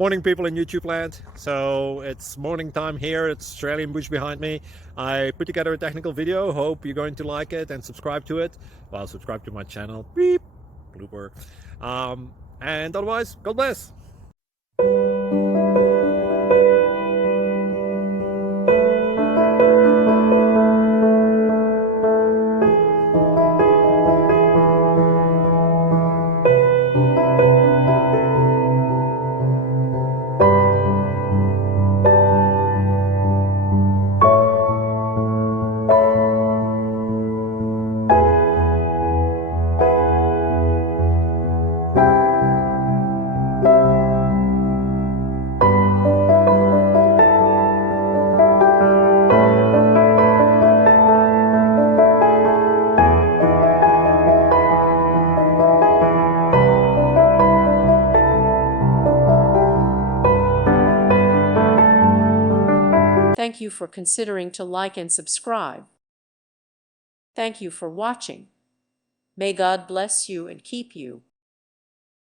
Morning, people in YouTube land. So it's morning time here. It's Australian bush behind me. I put together a technical video. Hope you're going to like it and subscribe to it. Well, subscribe to my channel. Beep. Blooper. And otherwise, God bless. Thank you for considering to like and subscribe. Thank you for watching. May God bless you and keep you.